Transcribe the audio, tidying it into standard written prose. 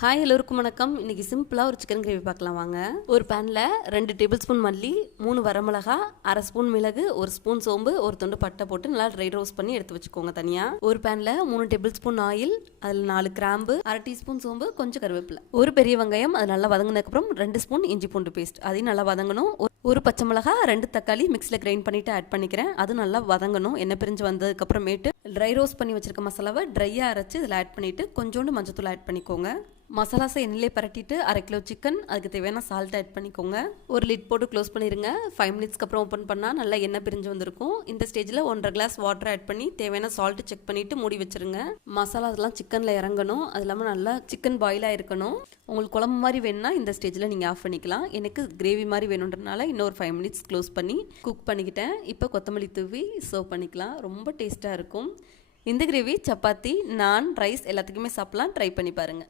Hi எல்லோருக்கும் வணக்கம். இன்றைக்கி சிம்பிளாக ஒரு சிக்கன் கிரேவி பார்க்கலாம் வாங்க. ஒரு பேனில் 2 டேபிள் ஸ்பூன் மல்லி, 3 வரமிளகா, 1/2 ஸ்பூன் மிளகு, 1 ஸ்பூன் சோம்பு, ஒரு துண்டு பட்டை போட்டு நல்லா ட்ரை ரோஸ்ட் பண்ணி எடுத்து வச்சுக்கோங்க தனியாக. ஒரு பேனில் 3 டேபிள் ஸ்பூன் ஆயில், அதில் 4 கிராம்பு, 1/2 டீஸ்பூன் சோம்பு, கொஞ்சம் கருவேப்பிலை, ஒரு பெரிய வெங்காயம், அது நல்லா வதங்கினதுக்கப்புறம் 2 ஸ்பூன் இஞ்சி பூண்டு பேஸ்ட், அதையும் நல்லா வதங்கணும். ஒரு பச்சை மிளகா, 2 தக்காளி மிக்ஸியில் கிரைண்ட் பண்ணிவிட்டு ஆட் பண்ணிக்கிறேன். அது நல்லா வதங்கணும். எண்ணெய் பிரிஞ்சு வந்ததுக்கப்புறமேட்டு ட்ரை ரோஸ்ட் பண்ணி வச்சிருக்க மசாலாவை ட்ரையாக அரைச்சி இதில் ஆட் பண்ணிவிட்டு கொஞ்சோண்டு மஞ்சத்தூள் ஆட் பண்ணிக்கோங்க. மசாலாஸை எண்ணெயிலே பரட்டிட்டு 1/2 கிலோ சிக்கன், அதுக்கு தேவையான சால்ட் ஆட் பண்ணிக்கோங்க. ஒரு லிட் போட்டு க்ளோஸ் பண்ணிடுங்க. 5 மினிட்ஸ்க்கு அப்புறம் ஓப்பன் பண்ணால் நல்லா எண்ணெய் பிரிஞ்சு வந்திருக்கும். இந்த ஸ்டேஜில் 1.5 கிளாஸ் வாட்டர் ஆட் பண்ணி தேவையான சால்ட் செக் பண்ணிவிட்டு மூடி வச்சுருங்க. மசாலாஸ்லாம் சிக்கனில் இறங்கணும். அது இல்லாமல் நல்லா சிக்கன் பாயிலாக இருக்கணும். உங்களுக்கு குழம்பு மாதிரி வேணும்னா இந்த ஸ்டேஜில் நீங்கள் ஆஃப் பண்ணிக்கலாம். எனக்கு கிரேவி மாதிரி வேணுன்றனால இன்னொரு 5 மினிட்ஸ் க்ளோஸ் பண்ணி குக் பண்ணிக்கிட்டேன். இப்போ கொத்தமல்லி தூவி சர்வ் பண்ணிக்கலாம். ரொம்ப டேஸ்ட்டாக இருக்கும். இந்த கிரேவி சப்பாத்தி, நான், ரைஸ் எல்லாத்துக்குமே சாப்பிட்லாம். ட்ரை பண்ணி பாருங்கள்.